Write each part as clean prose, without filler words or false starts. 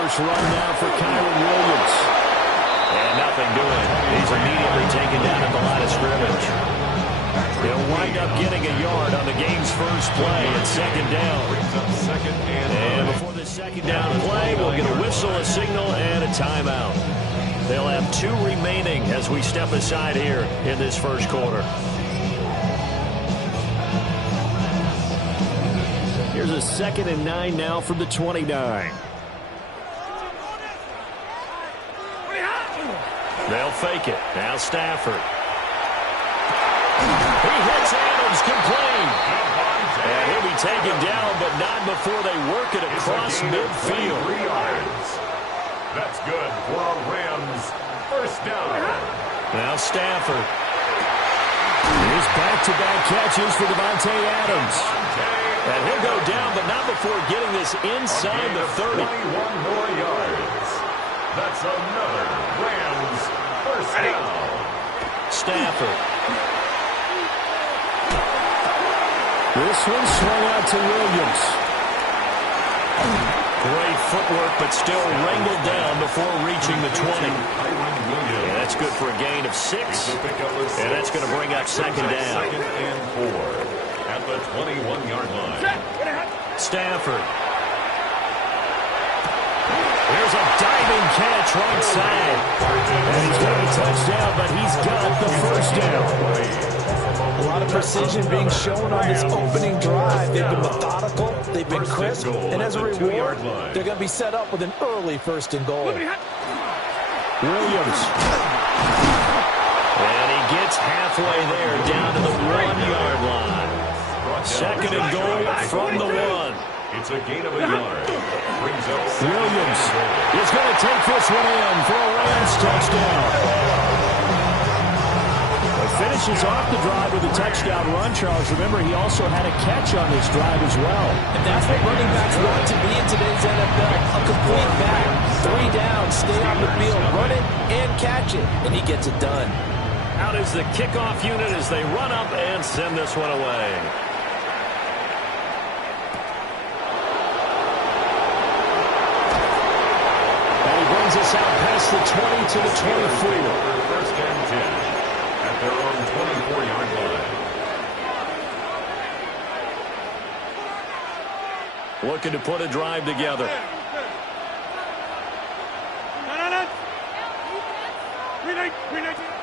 first run now for Kyron Williams. And nothing doing. He's immediately taken down at the line of scrimmage. He'll wind up getting a yard on the game's first play at second down. And before the second down play, we'll get a whistle, a signal, and a timeout. They'll have 2 remaining as we step aside here in this first quarter. Here's a 2nd and 9 now from the 29. They'll fake it. Now Stafford. He hits Adams complete. And he'll be taken down, but not before they work it across midfield. That's good for a Rams first down. Now Stafford. Here's back-to-back catches for Davante Adams. And he'll go down, but not before getting this inside the 30. 21 more yards. That's another Rams first down. Stafford. This one swung out to Williams. Great footwork, but still wrangled down before reaching the 20. And that's good for a gain of 6. And that's going to bring up second down. 2nd and 4 at the 21-yard line. Stafford. There's a diving catch right side. And he's got a touchdown, but he's got the first down. A lot of precision being shown on this opening drive. They've been methodical, they've been crisp, and as a reward, they're going to be set up with an early 1st and goal. Williams. And he gets halfway there, down to the 1-yard line. 2nd and goal from the 1. It's a gain of a yard. Williams is going to take this one in for a Rams touchdown. Finishes off the drive with a touchdown run, Charles. Remember, he also had a catch on this drive as well. And that's what running backs want to be in today's NFL. A complete back. 3 down, stay on the field, run it and catch it. And he gets it done. Out is the kickoff unit as they run up and send this one away. And he brings us out past the 20 to the 24. 1st and 10. Their own 24-yard line. Looking to put a drive together.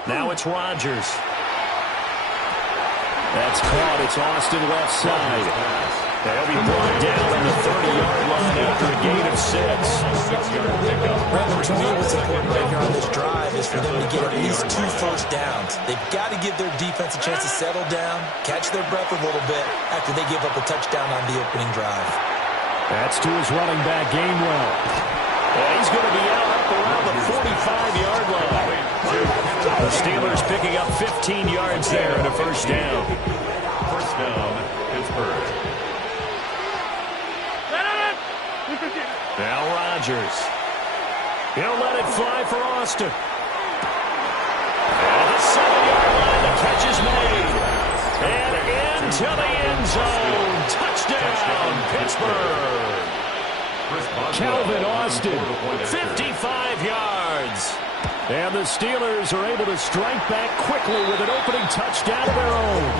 Now it's Rodgers. That's caught. It's Austin left side. They'll be brought down on the 30-yard line after a gain of 6. Brandon, to me, what's important right here on this drive is for them to get at least 2 first downs. They've got to give their defense a chance to settle down, catch their breath a little bit after they give up a touchdown on the opening drive. That's to his running back, Gainwell. And he's going to be out up around the 45-yard line. The Steelers picking up 15 yards there and a first down. First down, Pittsburgh. Now Rodgers. He'll let it fly for Austin. And the 7-yard line, the catch is made. And into the end zone. Touchdown, Pittsburgh. Calvin Austin. 55 yards. And the Steelers are able to strike back quickly with an opening touchdown of their own.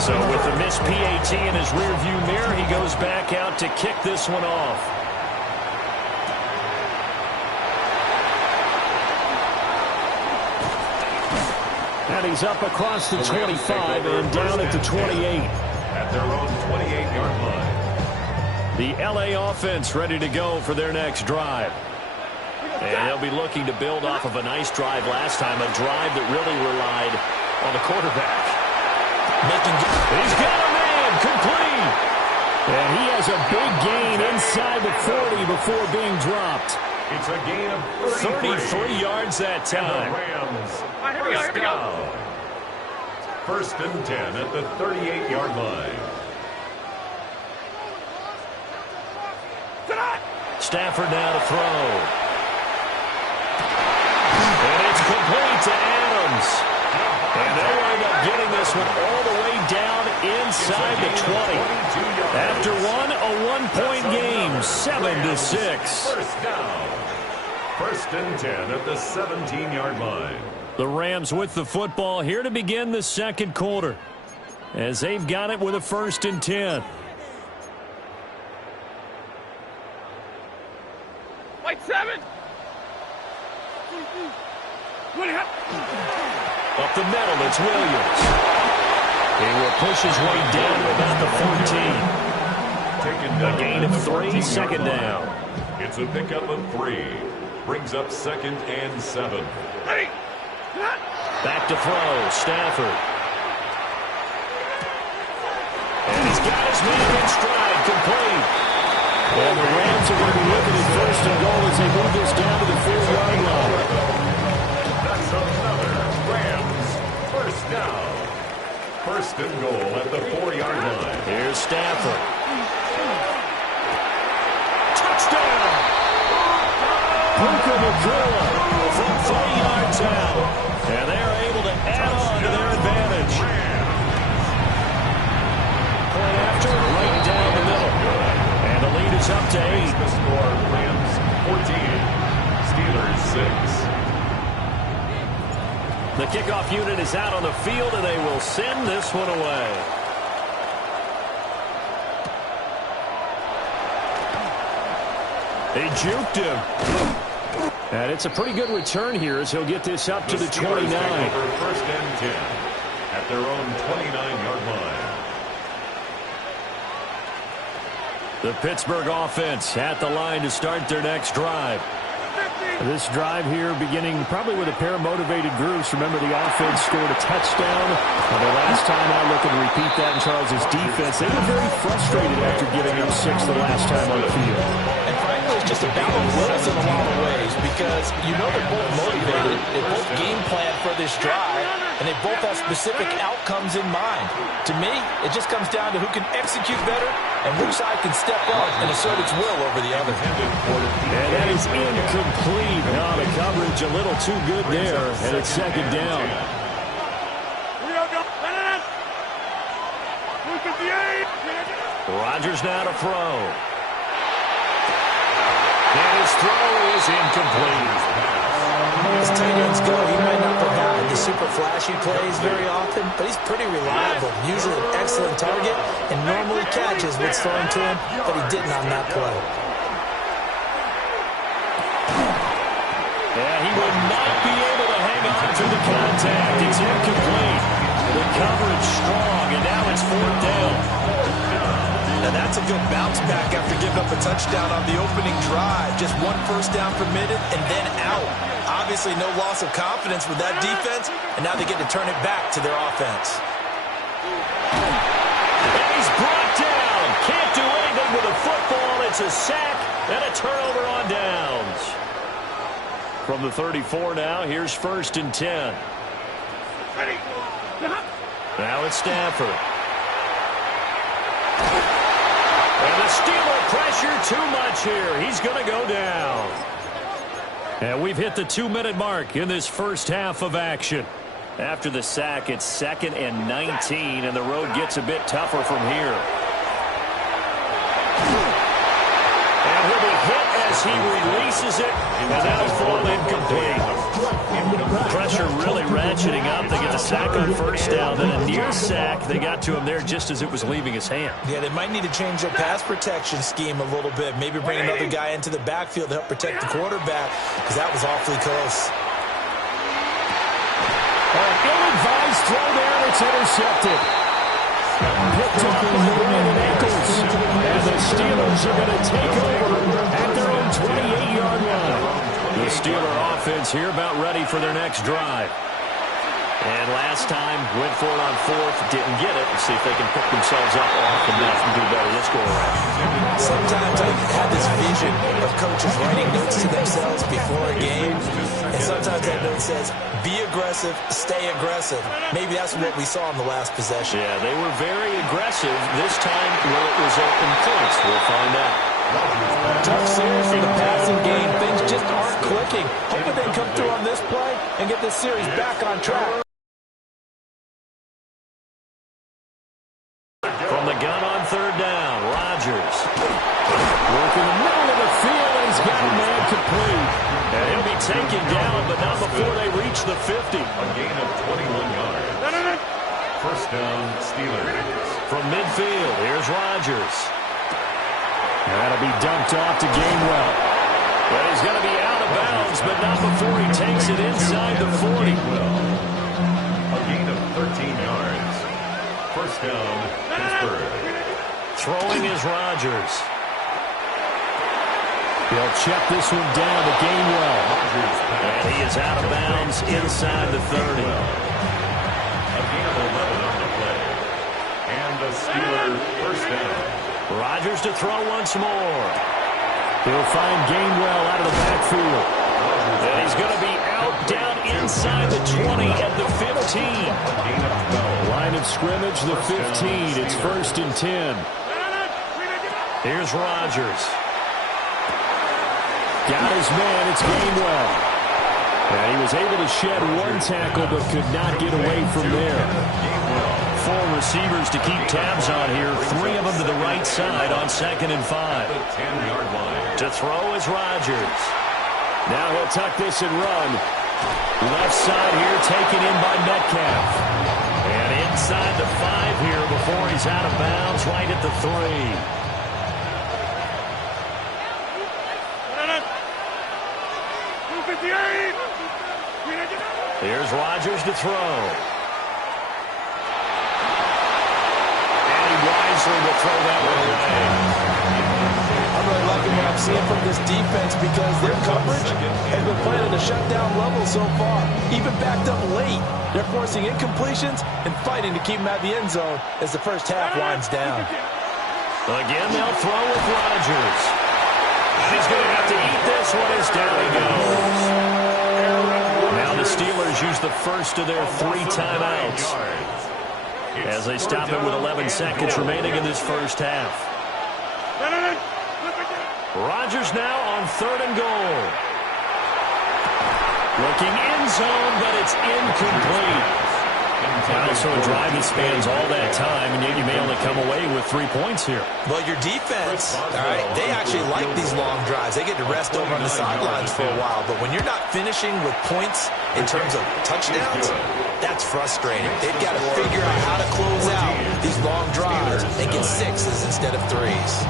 So with the missed PAT in his rearview mirror, he goes back out to kick this one off. And he's up across the 25 and down at the 28. At their own 28-yard line. The LA offense ready to go for their next drive. And they'll be looking to build off of a nice drive last time, a drive that really relied on the quarterback. He's got a man, complete. And he has a big gain inside the 40 before being dropped. It's a gain of 33 yards that time. And the Rams, first down. 1st and 10 at the 38-yard line. Stafford now to throw. And it's complete to Adams. And they wind up getting this one all the way down inside the 20. After a one-point game, 7-6. First down. First and 10 at the 17-yard line. The Rams with the football here to begin the second quarter, as they've got it with a 1st and 10. White 7. Up the middle, it's Williams. He will push his way down to about the 14. A gain of 3, second down. It's a pickup of 3. Brings up 2nd and 7. Back to throw, Stafford. And he's got his man in stride, complete. And the Rams are going to be looking at 1st and goal as they move this down to the 4-yard line. That's another Rams first down. 1st and goal at the 4-yard line. Here's Stafford. Touchdown! Puka Nacua from 30 yards out. And they're able to add on to their advantage. Point after, right down the middle. And the lead is up to 8. The score, Rams 14, Steelers 6. The kickoff unit is out on the field, and they will send this one away. They juked him. And it's a pretty good return here as he'll get this up to the 29. 1st and 10 at their own 29-yard line. The Pittsburgh offense at the line to start their next drive. This drive here beginning probably with a pair of motivated groups. Remember, the offense scored a touchdown. The last time I look and repeat that in Charles's defense, they were very frustrated after giving up 6 the last time on the field. And frankly, it's just a battle of wills in a lot of ways because you know they're both motivated. They both game plan for this drive, and they both have specific outcomes in mind. To me, it just comes down to who can execute better and which side can step up and assert its will over the other. And that is incomplete. Now the coverage a little too good there, and it's 2nd down. Rodgers now to throw. And his throw is incomplete. As tight ends go, he might not provide the super flashy plays very often, but he's pretty reliable, usually an excellent target, and normally catches what's thrown to him, but he didn't on that play. Yeah, he will not be able to hang on to the contact. It's incomplete. The coverage strong, and now it's 4th down. Now that's a good bounce back after giving up a touchdown on the opening drive. Just 1 first down permitted and then out. Obviously no loss of confidence with that defense, and now they get to turn it back to their offense. And he's brought down. Can't do anything with a football. It's a sack and a turnover on downs. From the 34 now, here's 1st and 10. Now it's Stafford. And the Steeler pressure too much here. He's going to go down. And we've hit the 2-minute mark in this first half of action. After the sack, it's 2nd and 19, and the road gets a bit tougher from here. And he'll be hit as he releases it, and that'll fall incomplete. Pressure really ratcheting up. They get the sack on 1st down, then a near sack. They got to him there just as it was leaving his hand. Yeah, they might need to change their pass protection scheme a little bit. Maybe bring another guy into the backfield to help protect the quarterback, because that was awfully close. Ill-advised throw there, it's intercepted. Picked up in the ankles. And the Steelers are going to take over at their own 28-yard line. The Steeler offense here about ready for their next drive. And last time, went for it on 4th, didn't get it. Let's see if they can pick themselves up off the net and do better this go-around. Sometimes I have this vision of coaches writing notes to themselves before a game, and sometimes that note says, be aggressive, stay aggressive. Maybe that's what we saw in the last possession. Yeah, they were very aggressive. This time, will it result in points? We'll find out. Tough series for the passing game. Things just aren't clicking. Hoping they come through on this play and get this series back on track. in the middle of the field, and he's got a man complete. And he'll be taken down, but not before they reach the 50. A gain of 21 yards. First down, Steelers. From midfield, here's Rodgers. That'll be dumped off to Gainwell. But he's going to be out of bounds, but not before he takes it inside the 40. A gain of 13 yards. First down, Pittsburgh. Throwing is Rodgers. He'll check this one down to Gainwell. And he is out of bounds inside the 30. A gain of 11 on the play. And the Steelers first down. Rodgers to throw once more. He'll find Gainwell out of the backfield. And he's going to be out down inside the 20 at the 15. Line of scrimmage, the 15. It's 1st and 10. Here's Rodgers. Got his man, it's Gainwell. And he was able to shed one tackle, but could not get away from there. 4 receivers to keep tabs on here. 3 of them to the right side on 2nd and 5. 10-yard line. To throw is Rodgers. Now he'll tuck this and run. Left side here taken in by Metcalf. And inside the 5 here before he's out of bounds right at the 3. Here's Rodgers to throw. And he wisely will throw that one away. I'm really liking what I'm seeing from this defense because their coverage has been playing at a shutdown level so far. Even backed up late, they're forcing incompletions and fighting to keep them out of the end zone as the first half winds down. Again, they'll throw with Rodgers. He's going to have to eat this one as down he goes. Now the Steelers use the first of their 3 timeouts as they stop it with 11 seconds remaining in this first half. Rodgers now on 3rd and goal. Looking end zone, but it's incomplete. Also a drive that spans all that time, and yet you may only come away with 3 points here. Well, your defense, all right, they actually like these long drives. They get to rest over on the sidelines for a while. But when you're not finishing with points in terms of touchdowns, that's frustrating. They've got to figure out how to close out these long drives and get 6s instead of 3s.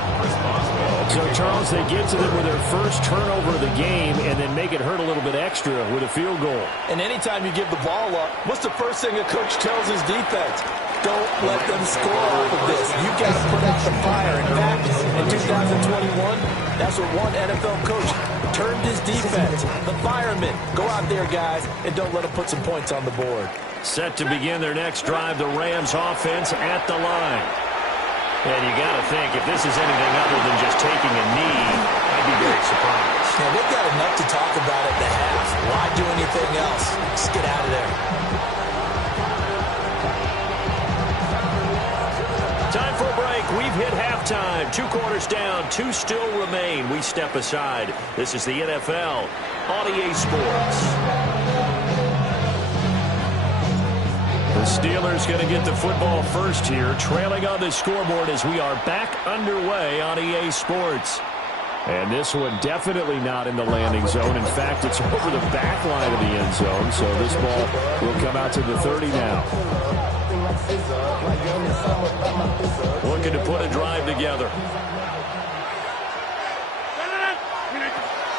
So, Charles, they get to them with their first turnover of the game and then make it hurt a little bit extra with a field goal. And anytime you give the ball up, what's the first thing a coach tells his defense? Don't let them score off of this. You've got to put out the fire. In fact, in 2021, that's what one NFL coach termed his defense. The firemen. Go out there, guys, and don't let them put some points on the board. Set to begin their next drive, the Rams offense at the line. And you got to think, if this is anything other than just taking a knee, I'd be very surprised. Yeah, they've got enough to talk about at the half. Why do anything else? Just get out of there. Time for a break. We've hit halftime. 2 quarters down, 2 still remain. We step aside. This is the NFL on EA Sports. The Steelers going to get the football first here, trailing on the scoreboard as we are back underway on EA Sports. And this one definitely not in the landing zone. In fact, it's over the back line of the end zone, so this ball will come out to the 30 now. Looking to put a drive together.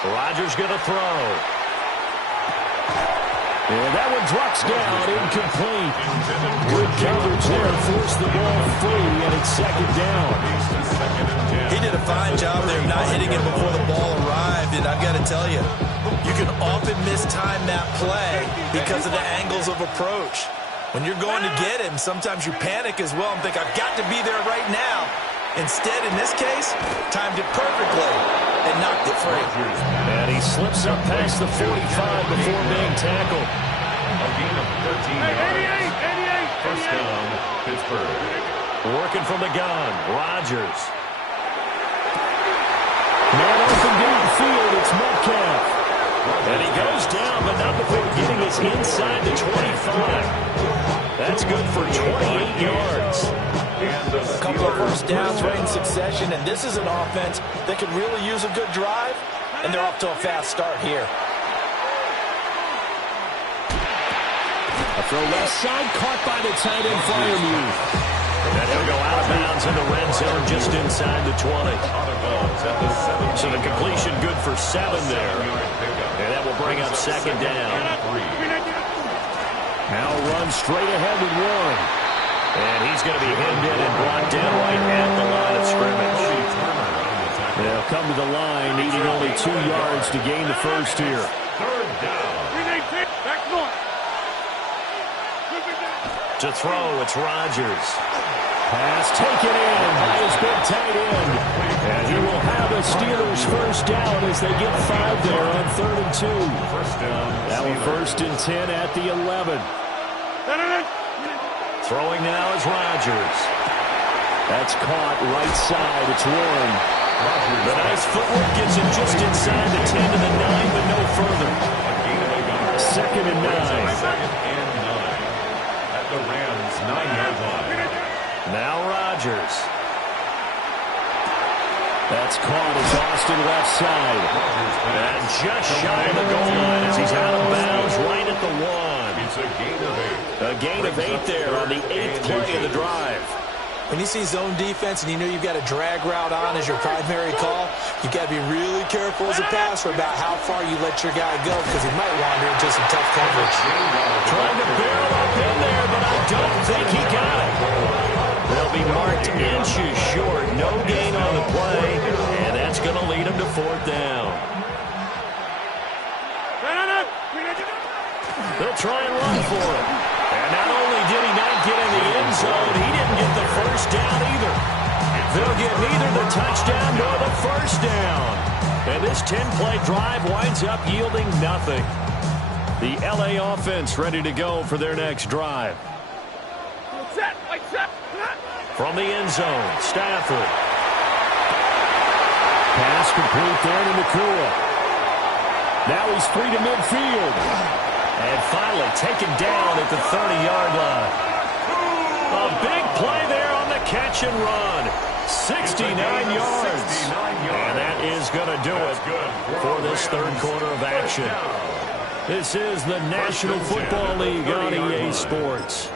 Rodgers going to throw. And that one drops down, incomplete. Good coverage there, forced the ball free, and it's 2nd down. He did a fine job there of not hitting it before the ball arrived, and I've got to tell you, you can often mistime that play because of the angles of approach. When you're going to get him, sometimes you panic as well and think, I've got to be there right now. Instead, in this case, timed it perfectly and knocked it free. And he slips up past the 45 before being tackled. A gain of 13 yards. First down, Pittsburgh. Working from the gun, Rodgers. Man open downfield, it's Metcalf. And he goes down, but not before getting us inside the 25. That's good for 28 yards. A couple of first downs right in succession, and this is an offense that could really use a good drive, and they're off to a fast start here. A throw left side, caught by the tight end, Freiermuth. And he'll go out of bounds in the red zone just inside the 20. So the completion good for 7 there. And that will bring up second down. Now run straight ahead with Warren. And he's going to be hemmed in and brought down right at the line of scrimmage. They'll come to the line, needing only 2 yards to gain the first here. Third down. To throw, it's Rodgers. Pass taken in by his big tight end. And he will have a Steelers first down as they get 5 there on 3rd and 2. First down. Now a 1st and 10 at the 11. Throwing now is Rodgers. That's caught right side. It's Warren. The nice footwork gets him just inside the 10 to the 9, but no further. 2nd and 9. Second and 9. At the Rams' 9-yard line. Now Rodgers. That's caught as Austin left side. And just shy of the goal line as he's out of bounds right at the 1. It's a gain of 8. A gain of 8 there on the 8th play of the drive. When you see zone defense and you know you've got a drag route on as your primary call, you've got to be really careful as a passer about how far you let your guy go because he might wander into some tough coverage. Trying to barrel up in there, but I don't think he got it. They'll be marked inches short. No gain on the play, and that's going to lead him to 4th down. They'll try and run for it. And not only did he not get in the end zone, he didn't get the first down either. They'll get neither the touchdown nor the first down. And this 10-play drive winds up yielding nothing. The LA offense ready to go for their next drive. From the end zone, Stafford. Pass complete there to Nakua. Now he's free to midfield. And finally taken down at the 30-yard line. A big play there on the catch and run. 69 yards. And that is going to do it for this 3rd quarter of action. This is the National Football League on EA Sports.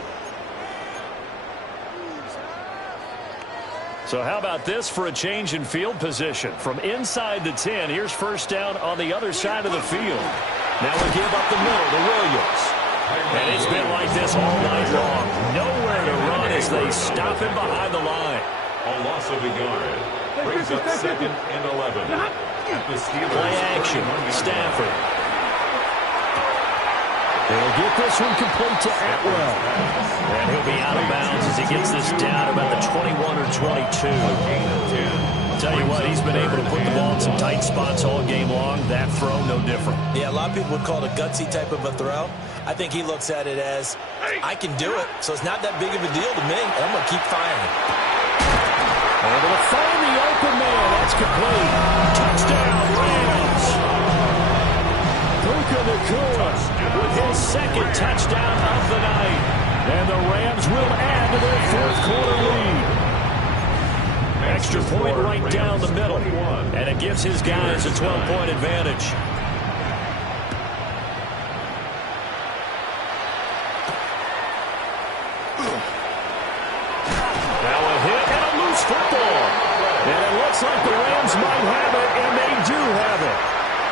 So how about this for a change in field position? From inside the 10, here's first down on the other side of the field. Now we give up the middle to Williams. And it's been like this all night long. Nowhere to run as they stop him behind the line. A loss of a yard. Brings up 2nd and 11. At the Steelers. Play action. Stafford. They'll get this one complete to Atwell. And he'll be out of bounds as he gets this down about the 21 or 22. Tell you what, he's been able to put the ball in some tight spots all game long. That throw, no different. Yeah, a lot of people would call it a gutsy type of a throw. I think he looks at it as, I can do it, so it's not that big of a deal to me. I'm going to keep firing. Able to find the open man. That's complete. Touchdown, Rams. Puka Nakua with his 2nd touchdown of the night. And the Rams will add to their 4th quarter lead. Extra point right down the middle. And it gives his guys a 12-point advantage. Now a hit and a loose football. And it looks like the Rams might have it, and they do have it.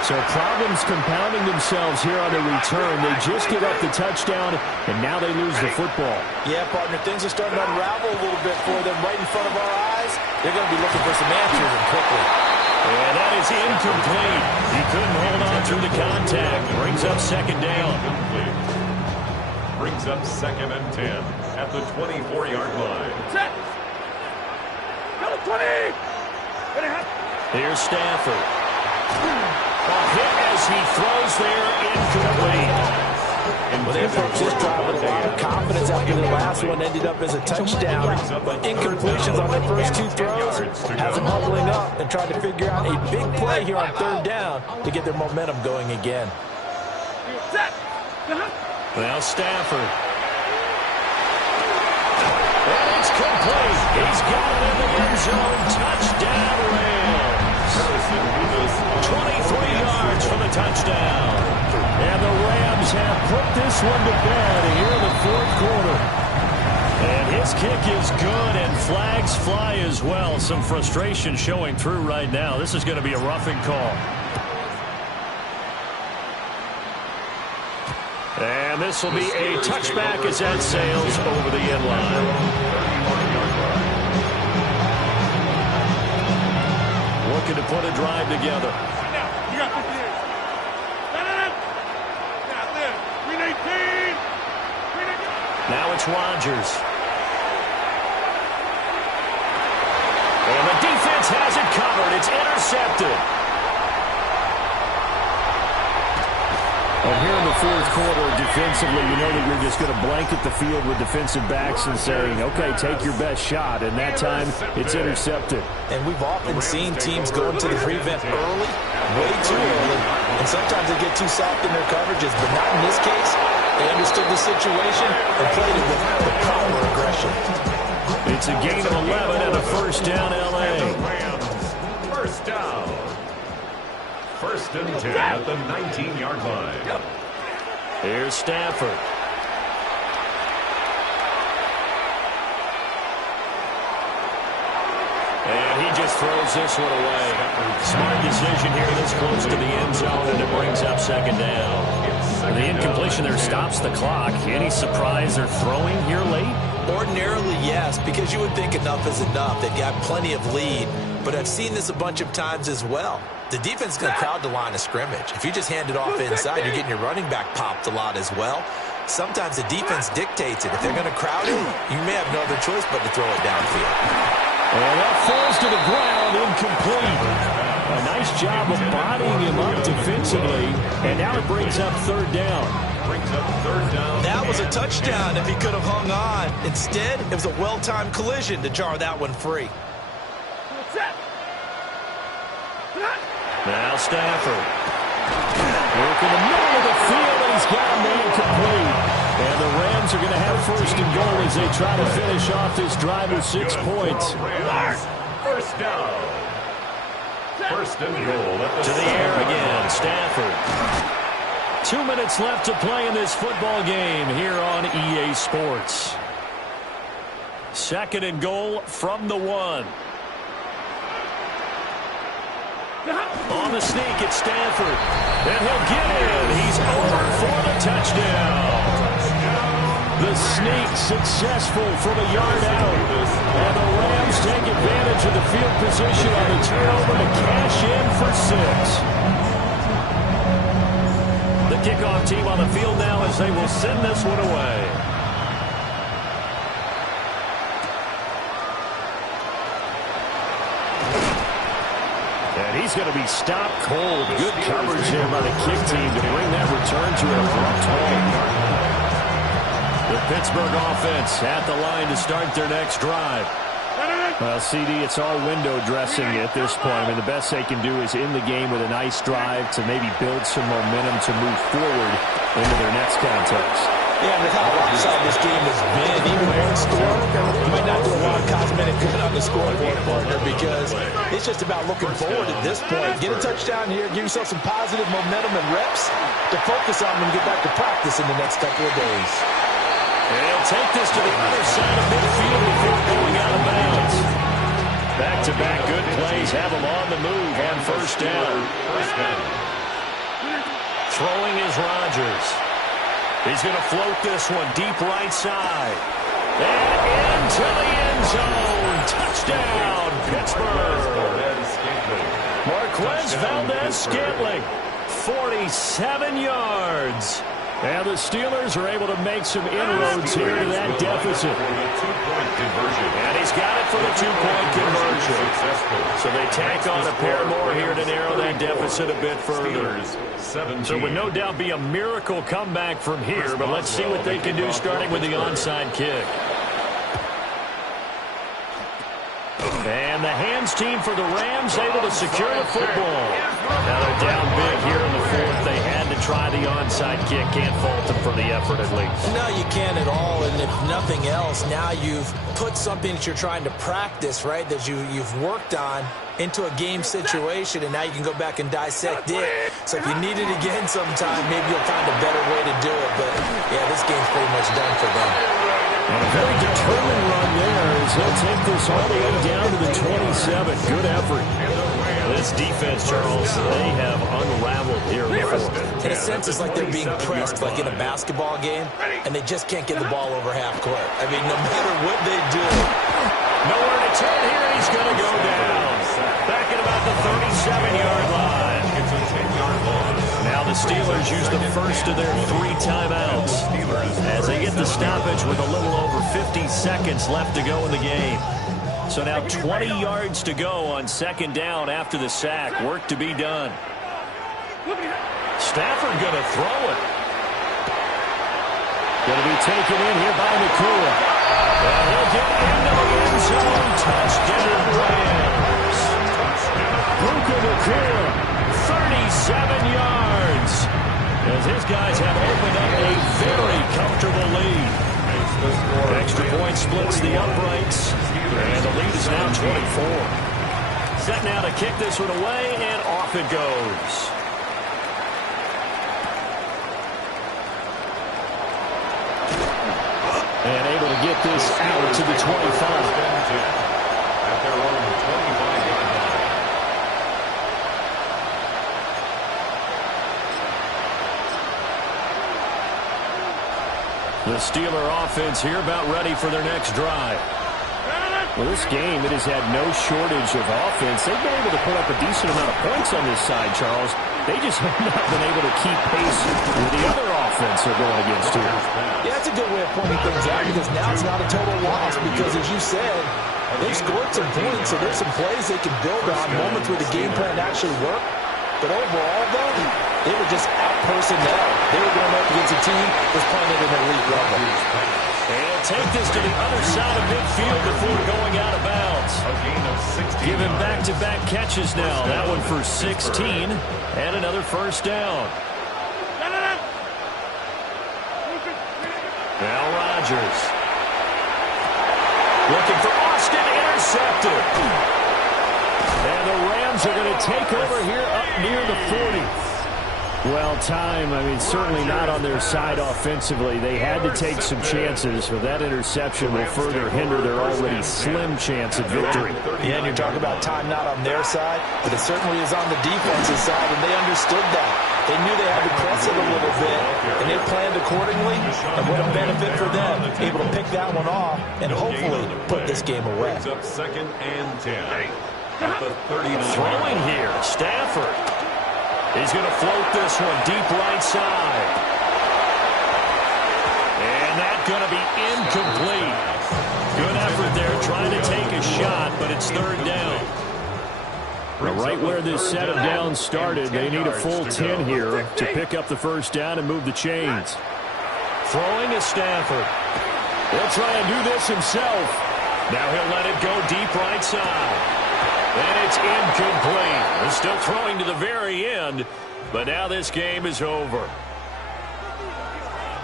So problems compounding themselves here on the return. They just give up the touchdown, and now they lose the football. Yeah, partner, things are starting to unravel a little bit for them right in front of our eyes. They're going to be looking for some answers and quickly. And that is incomplete. He couldn't hold on through the contact. Brings up 2nd down. Brings up 2nd and 10 at the 24-yard line. Set. Go 20. Here's Stafford. A hit as he throws there, incomplete. Well, they approached this drive with a lot of confidence after the last one ended up as a touchdown. But incompletions on their first 2 throws has them huddling up and trying to figure out a big play here on 3rd down to get their momentum going again. Now Stafford. And it's complete. He's got it in the end zone. Touchdown, Rams. 23 yards for the touchdown. And the Rams have put this one to bed here in the fourth quarter. And his kick is good, and flags fly as well. Some frustration showing through right now. This is going to be a roughing call. And this will be a touchback as that sails over the end line. Looking to put a drive together. You got 50 years. Now it's Rodgers. And the defense has it covered. It's intercepted. And here in the fourth quarter, defensively, you know that you're just going to blanket the field with defensive backs and saying, okay, take your best shot. And that time, it's intercepted. And we've often seen teams go into the prevent early, way too early, and sometimes they get too soft in their coverages, but not in this case. They understood the situation and played it with the proper aggression. It's a gain of 11 and a first down, L.A. First down. First and 10 at the 19-yard line. Here's Stafford. And he just throws this one away. Smart decision here this close to the end zone, and it brings up second down. The incompletion there stops the clock. Any surprise they're throwing here late? Ordinarily, yes, because you would think enough is enough. They've got plenty of lead, but I've seen this a bunch of times as well. The defense is going to crowd the line of scrimmage. If you just hand it off inside, you're getting your running back popped a lot as well. Sometimes the defense dictates it. If they're going to crowd it, you may have no other choice but to throw it downfield. And that falls to the ground, incomplete. A nice job of bodying him up defensively, and now it brings up third down. That was a touchdown if he could have hung on. Instead, it was a well-timed collision to jar that one free. Now Stafford. Work in the middle of the field, and he's got a man complete. And the Rams are going to have first and goal as they try to finish off this drive with 6 points. First down. First and goal at to the air again, Stafford. 2 minutes left to play in this football game here on EA Sports. Second and goal from the 1. On the sneak, it's Stafford. And he'll get in. He's over for the touchdown. The sneak successful from a yard out. And the Rams take advantage of the field position on the turnover to cash in for 6. The kickoff team on the field now as they will send this one away. And he's going to be stopped cold. Good coverage here by the kick team to bring that return to an abrupt halt. The Pittsburgh offense at the line to start their next drive. Well, CD, it's all window dressing at this point. I mean, the best they can do is in the game with a nice drive to maybe build some momentum to move forward into their next contest. Yeah, with how lopsided this game has been, even one score, you might not do a lot of cosmetic good on the scoreboard, partner, because it's just about looking forward at this point. Get a touchdown here, give yourself some positive momentum and reps to focus on when you get back to practice in the next couple of days. And he'll take this to the other side of midfield before going out of bounds. Back-to-back good plays have him on the move on first down. Throwing is Rodgers. He's going to float this one deep right side. And into the end zone. Touchdown, Pittsburgh. Marquez Valdez-Scantling, 47 yards. And the Steelers are able to make some inroads here to that deficit. And he's got it for the two-point conversion. So they tack on a pair more here to narrow that deficit a bit further. So it would no doubt be a miracle comeback from here, but let's see what they can do starting with the onside kick. And the hands team for the Rams able to secure the football. Now they're down big here in the fourth. They had to try the onside kick. Can't fault him for the effort, at least. No, you can't at all. And if nothing else, now you've put something that you're trying to practice, right, that you've worked on into a game situation, and now you can go back and dissect it. So if you need it again sometime, maybe you'll find a better way to do it. But, yeah, this game's pretty much done for them. And a very determined run there as he'll take this all the way down to the 27. Good effort. This defense, Charles, they have unraveled here in the fourth. In a sense, it's like they're being pressed like in a basketball game, and they just can't get the ball over half court. I mean, no matter what they do. Nowhere to turn here, and he's going to go down. Back at about the 37-yard line. Now the Steelers use the first of their 3 timeouts as they get the stoppage with a little over 50 seconds left to go in the game. So now 20 yards to go on second down after the sack. Work to be done. Stafford going to throw it. Going to be taken in here by Nakua. And he'll get into the end zone. Touchdown, Rams. Luka Nakua, 37 yards. As his guys have opened up a very comfortable lead. Extra point splits the uprights. And the lead is now 24. Set now to kick this one away, and off it goes. and able to get this out to the 25. At their own 25-yard line. The Steeler offense here about ready for their next drive. Well, this game, it has had no shortage of offense. They've been able to put up a decent amount of points on this side, Charles. They just have not been able to keep pace with the other offense they're going against here. Yeah, that's a good way of pointing things out, because now it's not a total loss, because as you said, they've scored some points, so there's some plays they can build on, moments where the game plan actually worked. But overall, though, they were just out-personnel. They were going up against a team that's playing at an elite level. And take this to the other side of midfield before going out of bounds. A gain of 16 Giving yards. back-to-back catches now. That one for 16 and another first down. Now Rodgers. Looking for Austin, intercepted. And the Rams are going to take over here up near the 40. Well, time, I mean, certainly not on their side offensively. They had to take some chances, but that interception will further hinder their already slim chance at victory. Yeah, and you're talking about time not on their side, but it certainly is on the defensive side, and they understood that. They knew they had to press it a little bit, and they planned accordingly, and what a benefit for them, able to pick that one off and hopefully put this game away. Brings up 2nd and 10 at the 39. Throwing here, Stafford. He's going to float this one deep right side. And that's going to be incomplete. Good effort there trying to take a shot, but it's third down. Right where this set of downs started, they need a full 10 here to pick up the first down and move the chains. Throwing is Stafford. He'll try and do this himself. Now he'll let it go deep right side. And it's incomplete. They're still throwing to the very end, but now this game is over.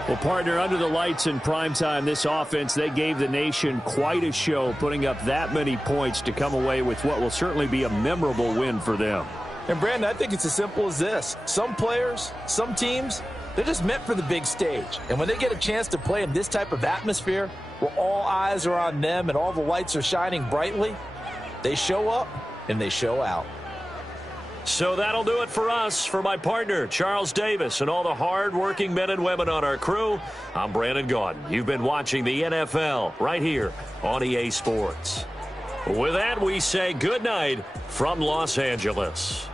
Well, partner, under the lights in primetime, this offense, they gave the nation quite a show, putting up that many points to come away with what will certainly be a memorable win for them. And, Brandon, I think it's as simple as this. Some players, some teams, they're just meant for the big stage. And when they get a chance to play in this type of atmosphere, where all eyes are on them and all the lights are shining brightly, they show up and they show out. So that'll do it for us. For my partner, Charles Davis, and all the hard-working men and women on our crew, I'm Brandon Gaudin. You've been watching the NFL right here on EA Sports. With that, we say good night from Los Angeles.